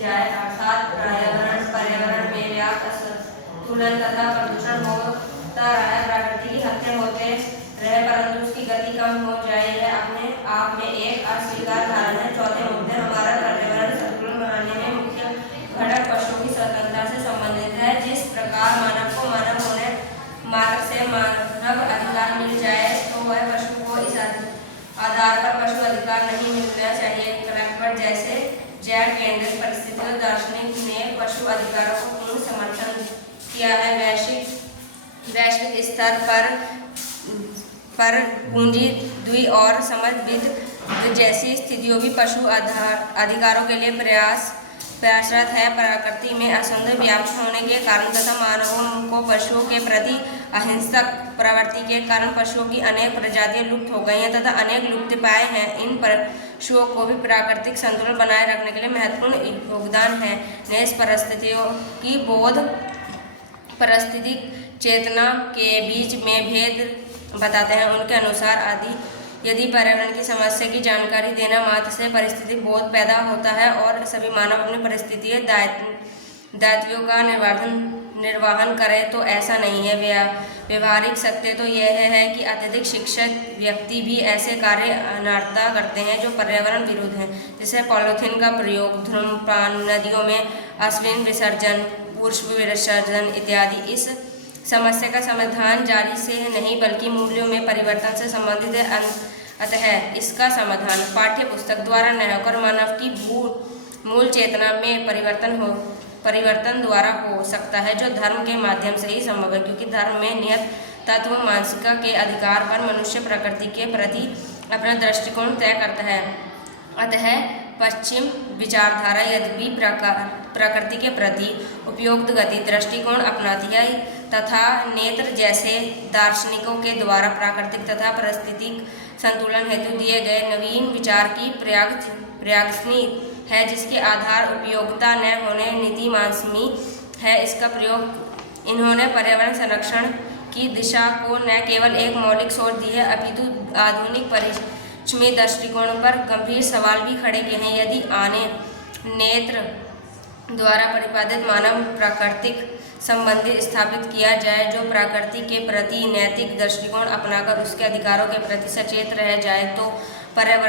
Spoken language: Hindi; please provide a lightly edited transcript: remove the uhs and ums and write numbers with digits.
जाए, अर्थात पर्यावरण में व्याप्त असंतुलन तथा प्रदूषण होता रहे, प्रकृति की हत्या होते रहे परंतु उसकी गति कम हो जाए, यह अपने आप में एक अस्वीकार्य कारण है। चौथे मुद्दे हमारा पर्यावरण संतुलन बनाने में मुख्य घटक पशुओं की स्वतंत्रता से संबंधित है। जिस प्रकार मानव को मानव होने मात्र से मानव अधिकार मिल जाए तो वह पशु को इस आधार पर पशु अधिकार नहीं मिलना चाहिए। क्रैपर जैसे जैव केंद्रित परिस्थितियों दार्शनिक ने पशु अधिकारों को पूर्ण समर्थन किया है। वैश्विक स्तर पर पूंजी द्वी और समझ जैसी स्थितियों भी पशु अधिकारों के लिए प्रयासरत है। प्रकृति में असंतुलन व्याप्त होने के कारण तथा मानवों को पशुओं के प्रति अहिंसक प्रवृत्ति के कारण पशुओं की अनेक प्रजातियां लुप्त हो गई हैं तथा अनेक लुप्तप्राय हैं। इन पशुओं को भी प्राकृतिक संतुलन बनाए रखने के लिए महत्वपूर्ण योगदान है। इस परिस्थितियों की बोध पारिस्थितिक चेतना के बीच में भेद बताते हैं। उनके अनुसार यदि पर्यावरण की समस्या की जानकारी देना मात्र से पारिस्थितिक बोध पैदा होता है और सभी मानव अपने पारिस्थितिकीय दायित्वों का निर्वहन करें तो ऐसा नहीं है। व्यवहारिक सत्य तो यह है कि अत्यधिक शिक्षित व्यक्ति भी ऐसे कार्य अनर्थता करते हैं जो पर्यावरण विरुद्ध हैं, जैसे पॉलीथीन का प्रयोग, धूम्रपान, नदियों में अश्लील विसर्जन, पुष्प विसर्जन इत्यादि। इस समस्या का समाधान जारी से नहीं बल्कि मूल्यों में परिवर्तन से संबंधित है। अतः इसका समाधान पाठ्य पुस्तक द्वारा न होकर मानव की मूल चेतना में परिवर्तन द्वारा हो सकता है, जो धर्म के माध्यम से ही संभव है, क्योंकि धर्म में नियत तत्व मानसिकता के अधिकार पर मनुष्य प्रकृति के प्रति अपना दृष्टिकोण तय करता है। अतः पश्चिम विचारधारा यद्यपि प्रकृति के प्रति उपयुक्त गति दृष्टिकोण अपनाती है तथा नेत्र जैसे दार्शनिकों के द्वारा प्राकृतिक तथा पारिस्थितिक संतुलन हेतु दिए गए नवीन विचार की प्रयासनी है, जिसके आधार उपयोगिता न होने नीति मानसमी है। इसका प्रयोग इन्होंने पर्यावरण संरक्षण की दिशा को न केवल एक मौलिक सोच दी है अपितु आधुनिक पश्चिमी दृष्टिकोण पर गंभीर सवाल भी खड़े किए हैं। यदि आने नेत्र द्वारा प्रतिपादित मानव प्राकृतिक संबंधी स्थापित किया जाए, जो प्रकृति के प्रति नैतिक दृष्टिकोण अपनाकर उसके अधिकारों के प्रति सचेत रह जाए, तो पर्यावरण